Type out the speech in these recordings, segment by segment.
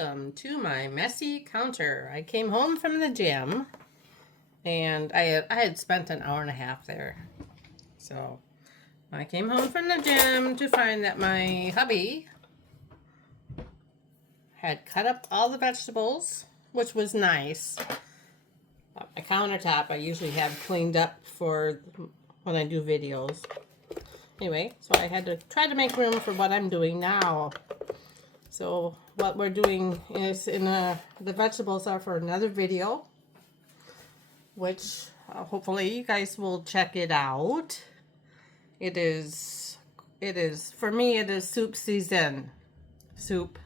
welcome to my messy counter. I came home from the gym and I had spent an hour and a half there. So I came home from the gym to find that my hubby had cut up all the vegetables, which was nice. My countertop I usually have cleaned up for when I do videos. Anyway, so I had to try to make room for what I'm doing now. So what we're doing is the vegetables are for another video, which hopefully you guys will check it out. It is for me it is soup season. Soup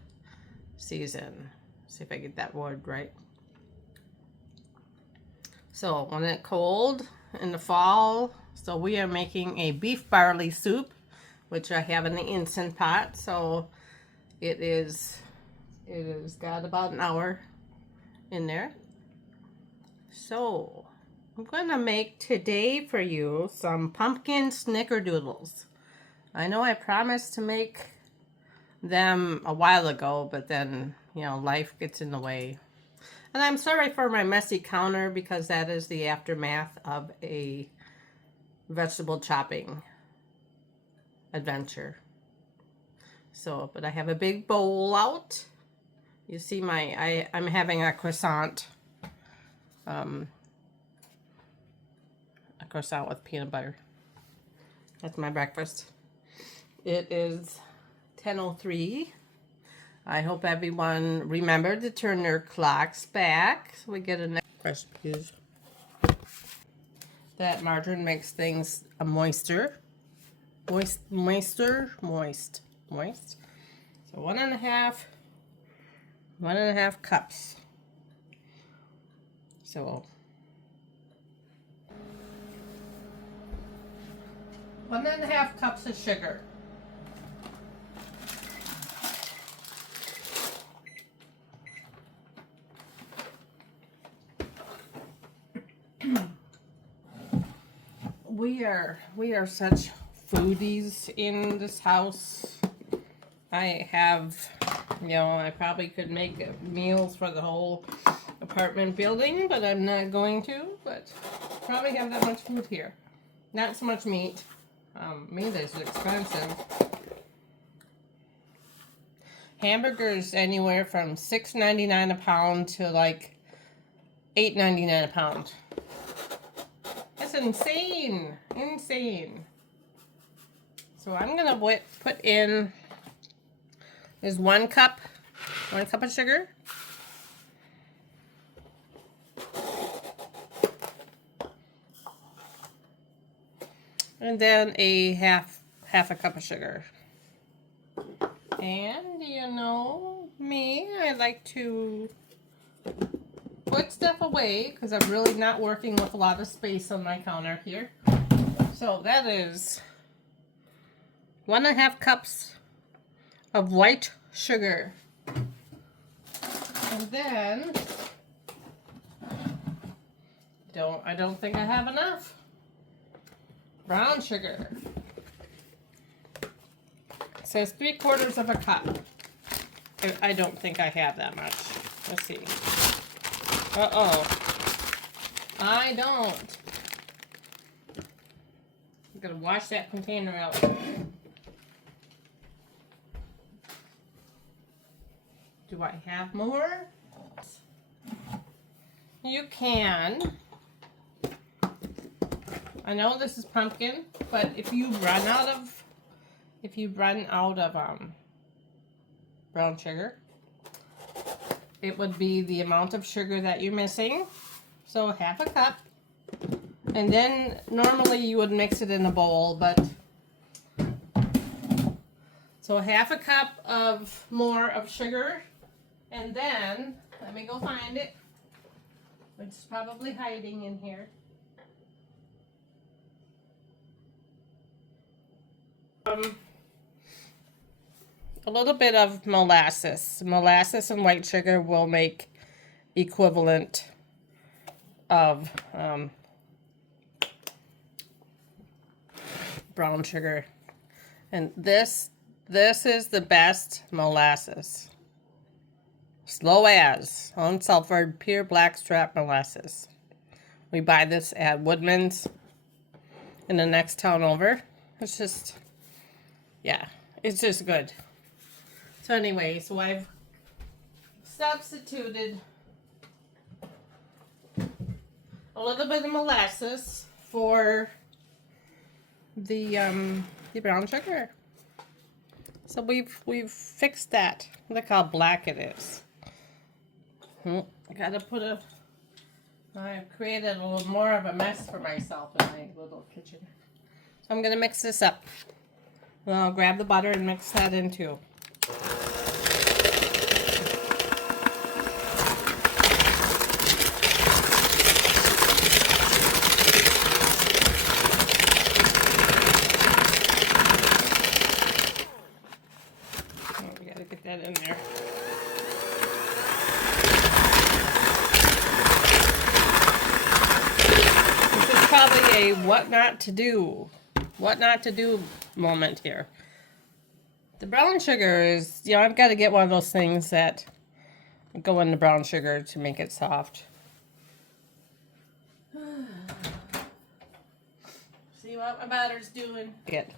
season. See if I get that word right. So when it's cold in the fall, so we are making a beef barley soup, which I have in the Instant Pot. So it is got about an hour in there. So I'm gonna make today for you some pumpkin snickerdoodles. I know I promised to make them a while ago, but then, you know, life gets in the way. And I'm sorry for my messy counter because that is the aftermath of a vegetable chopping adventure. So, but I have a big bowl out. You see I'm having a croissant. A croissant with peanut butter. That's my breakfast. It is 10:03. I hope everyone remembered to turn their clocks back so we get a next recipes. That margarine makes things moister. Moist. So one and a half cups. So 1.5 cups of sugar. We are such foodies in this house. I have, you know, I probably could make meals for the whole apartment building, but I'm not going to. But probably have that much food here. Not so much meat. Meat is expensive. Hamburgers anywhere from $6.99 a pound to like $8.99 a pound. That's insane. Insane. So I'm gonna put in is 1 cup of sugar. And then a half a cup of sugar. And you know me, I like to put stuff away because I'm really not working with a lot of space on my counter here. So that is 1.5 cups of white sugar. And then I don't think I have enough brown sugar. It says 3/4 cup. I don't think I have that much. Let's see. Uh-oh. I don't. I'm gonna wash that container out. Do I have more? You can. I know this is pumpkin, but if you run out of brown sugar, it would be the amount of sugar that you're missing. So 1/2 cup. And then normally you would mix it in a bowl, but so 1/2 cup of more of sugar. And then let me go find it. It's probably hiding in here. A little bit of molasses. Molasses and white sugar will make equivalent of brown sugar. And this is the best molasses. Slow as unsulfured pure blackstrap molasses. We buy this at Woodman's in the next town over. It's just, yeah, it's just good. So anyway, so I've substituted a little bit of molasses for the brown sugar. So we've fixed that. Look how black it is. I gotta I've created a little more of a mess for myself in my little kitchen. So I'm gonna mix this up. And I'll grab the butter and mix that in too. We gotta get that in there. Probably a what not to do moment here. The brown sugar is, I've got to get one of those things that go in the brown sugar to make it soft. See what my batter's doing? Good.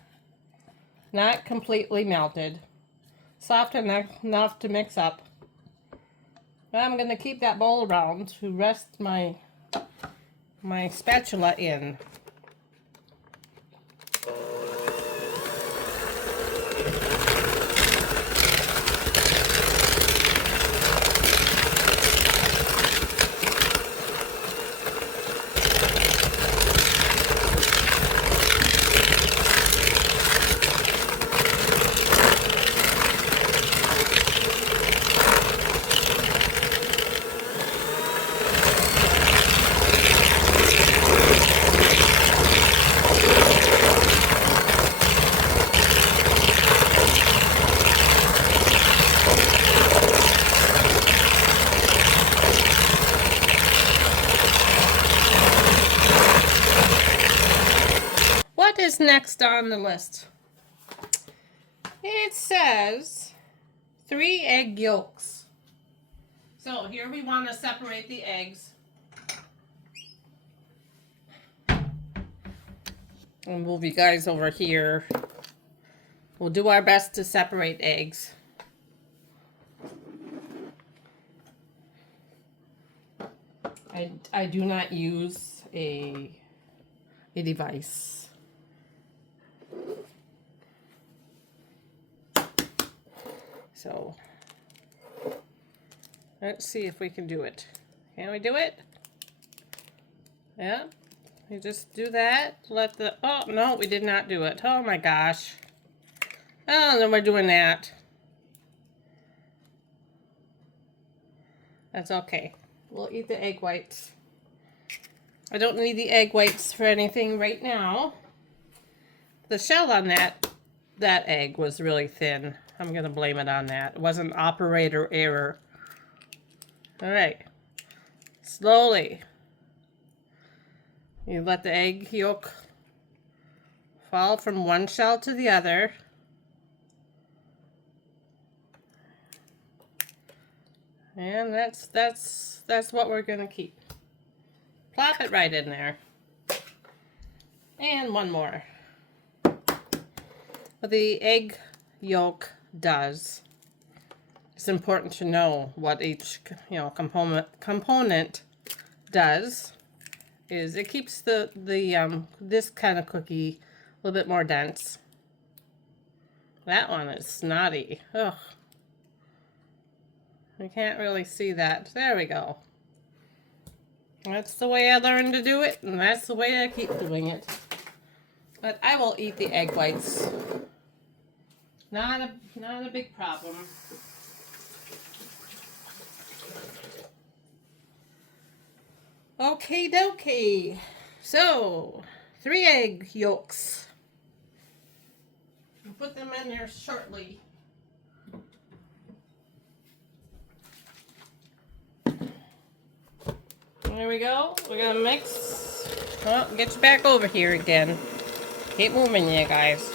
Not completely melted. Soft enough to mix up. I'm going to keep that bowl around to rest my spatula in. What is next on the list? It says 3 egg yolks. So here we want to separate the eggs. I'll move you guys over here. We'll do our best to separate eggs. I do not use a device. So let's see if we can do it. Can we do it? Yeah. You just do that. Oh, no, we did not do it. Oh my gosh. Oh, then we're doing that. That's okay. We'll eat the egg whites. I don't need the egg whites for anything right now. The shell on that egg was really thin. I'm going to blame it on that. It wasn't operator error. All right. Slowly. You let the egg yolk fall from one shell to the other. And that's what we're going to keep. Plop it right in there. And one more. What the egg yolk does, it's important to know what each component does. Is it keeps this kind of cookie a little bit more dense. That one is snotty. Ugh. I can't really see that. There we go. That's the way I learned to do it, and that's the way I keep doing it. But I will eat the egg whites. Not a big problem. Okie dokie. So, 3 egg yolks. We'll put them in there shortly. There we go. We're gonna mix. Oh, get you back over here again. Keep moving, you guys.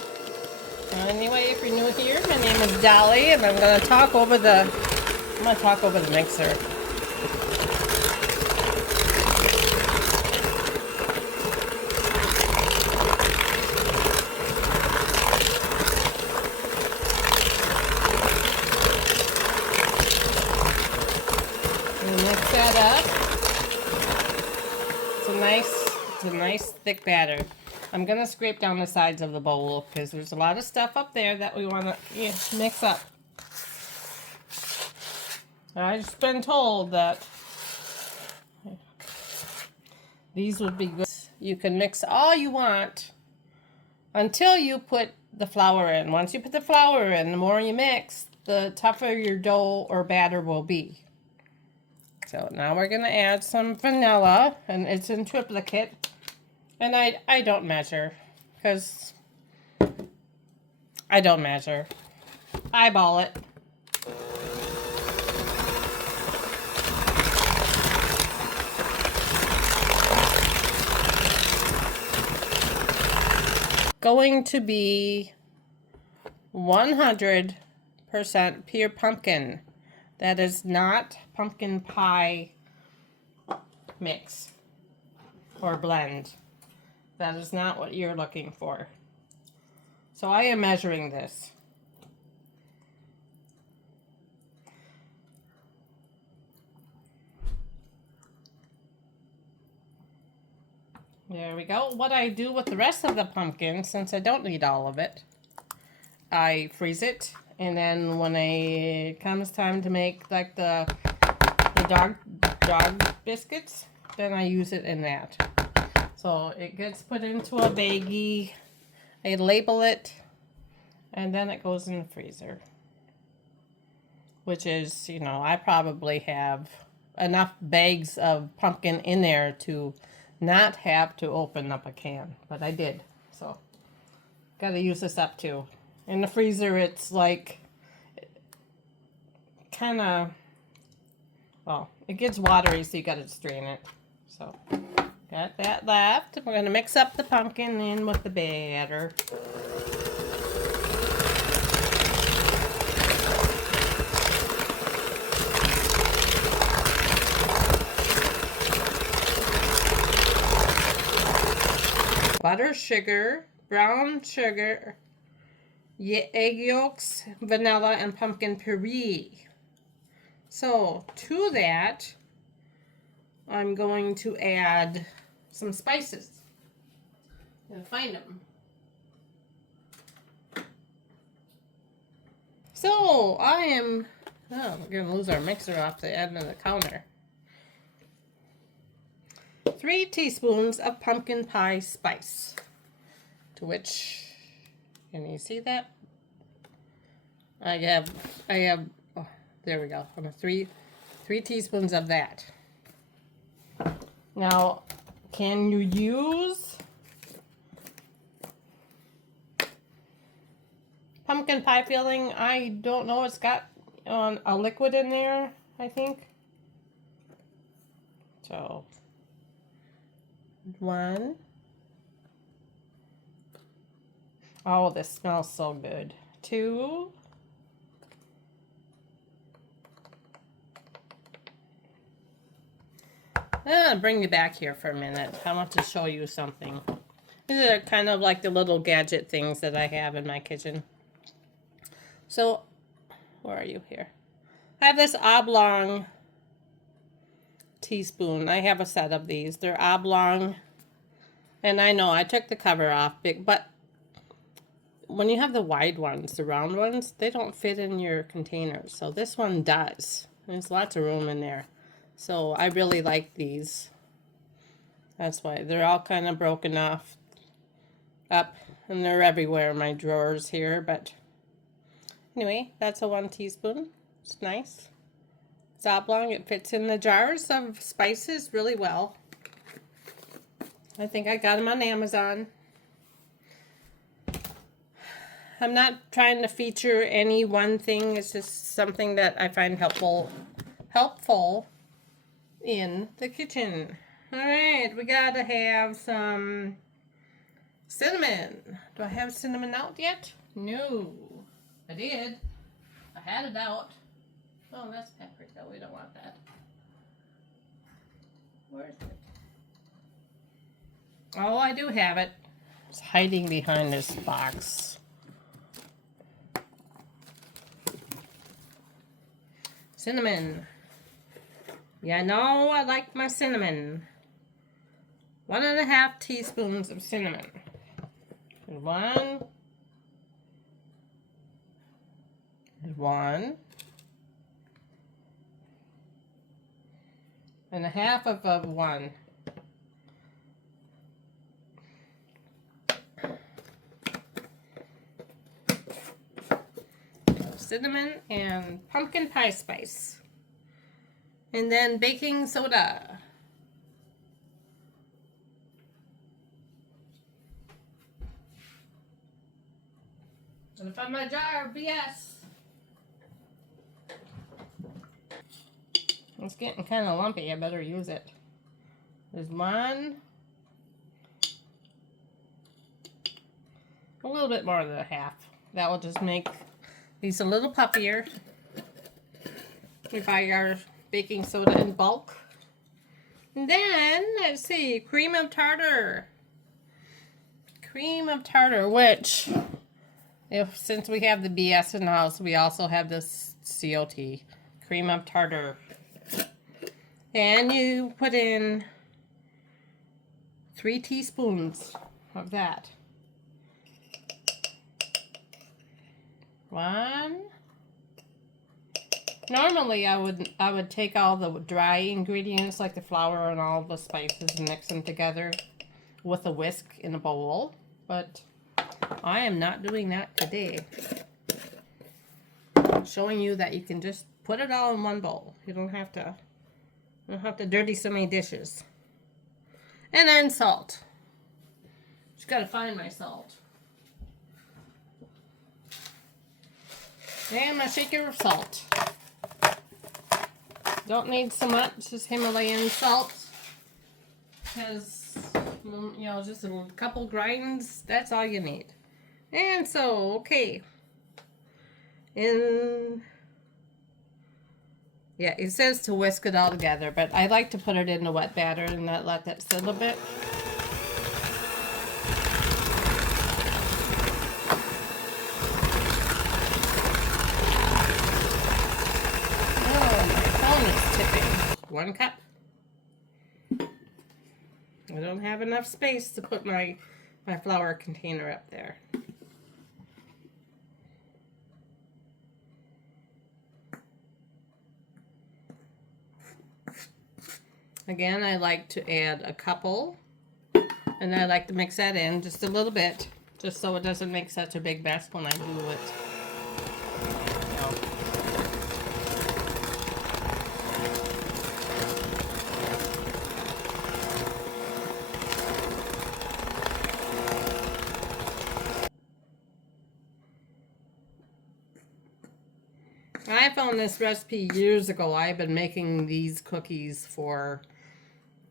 Anyway, if you're new here, my name is Dolly, and I'm gonna talk over the I'm gonna talk over the mixer. Mix that up. It's a nice thick batter. I'm gonna scrape down the sides of the bowl because there's a lot of stuff up there that we want to mix up. I've just been told that these would be good. You can mix all you want until you put the flour in. Once you put the flour in, the more you mix, the tougher your dough or batter will be. So now we're going to add some vanilla, and it's in triplicate. And I don't measure, because I don't measure. Eyeball it. Going to be 100% pure pumpkin. That is not pumpkin pie mix or blend. That is not what you're looking for. So I am measuring this. There we go. What I do with the rest of the pumpkin, since I don't need all of it, I freeze it. And then when it comes time to make like the dog biscuits, then I use it in that. So it gets put into a baggie, I label it, and then it goes in the freezer. Which is, you know, I probably have enough bags of pumpkin in there to not have to open up a can. But I did, so gotta use this up too. In the freezer, it's like kind of, well, it gets watery, so you got to strain it. So, got that left. We're going to mix up the pumpkin in with the batter. Butter, sugar, brown sugar, egg yolks, vanilla, and pumpkin puree. So to that, I'm going to add some spices. And find them. So we're going to lose our mixer off the end of the counter. 3 teaspoons of pumpkin pie spice, to which, can you see that? I have, oh, there we go. I'm 3 teaspoons of that. Now, can you use pumpkin pie filling? I don't know. It's got a liquid in there, I think. So, 1. Oh, this smells so good. 2. I'll bring you back here for a minute. I want to show you something. These are kind of like the little gadget things that I have in my kitchen. So, where are you here? I have this oblong teaspoon. I have a set of these. They're oblong. And I know I took the cover off, but when you have the wide ones, the round ones, they don't fit in your containers. So this one does. There's lots of room in there. So I really like these. That's why they're all kind of broken off up, and they're everywhere in my drawers here. But anyway, that's a 1 teaspoon. It's nice. It's oblong. It fits in the jars of spices really well. I think I got them on Amazon. I'm not trying to feature any one thing. It's just something that I find helpful in the kitchen. All right, we gotta have some cinnamon. Do I have cinnamon out yet? No, I did. I had it out. Oh, that's paprika. We don't want that. Where is it? Oh, I do have it. It's hiding behind this box. Cinnamon. Yeah, no, I like my cinnamon. 1.5 teaspoons of cinnamon. And one. And a half of one. Cinnamon and pumpkin pie spice. And then baking soda. Gonna find my jar of BS. It's getting kind of lumpy. I better use it. There's one. A little bit more than a half. That will just make these a little puffier. We buy our baking soda in bulk. And then, let's see, cream of tartar. Cream of tartar, which, since we have the BS in the house, we also have this COT. Cream of tartar. And you put in 3 teaspoons of that. 1. Normally I would take all the dry ingredients like the flour and all the spices and mix them together with a whisk in a bowl, but I am not doing that today. I'm showing you that you can just put it all in one bowl. You don't have to dirty so many dishes. And then salt. Just gotta find my salt. And my shaker of salt. Don't need so much, just Himalayan salt. Because, you know, just a couple grinds, that's all you need. And so, okay. Yeah, it says to whisk it all together, but I like to put it in a wet batter and not let that sit a bit. Oh, my phone is tipping. 1 cup. I don't have enough space to put my flour container up there. Again, I like to add a couple, and I like to mix that in just a little bit, just so it doesn't make such a big mess when I do it. I found this recipe years ago. I've been making these cookies for,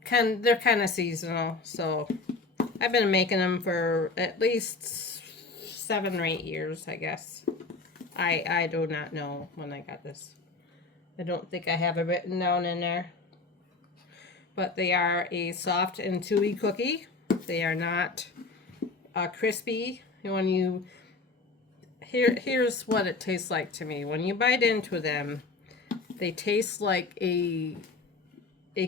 they're kind of seasonal, so I've been making them for at least 7 or 8 years, I guess. I do not know when I got this. I don't think I have it written down in there. But they are a soft and chewy cookie. They are not crispy. When you here's what it tastes like to me. When you bite into them, they taste like a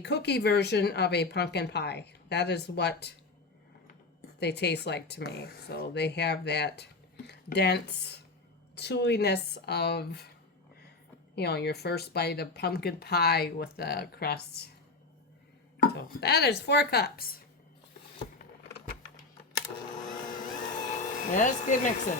cookie version of a pumpkin pie. That is what they taste like to me. So they have that dense chewiness of, you know, your first bite of pumpkin pie with the crust. So that is 4 cups. Let's get mixing.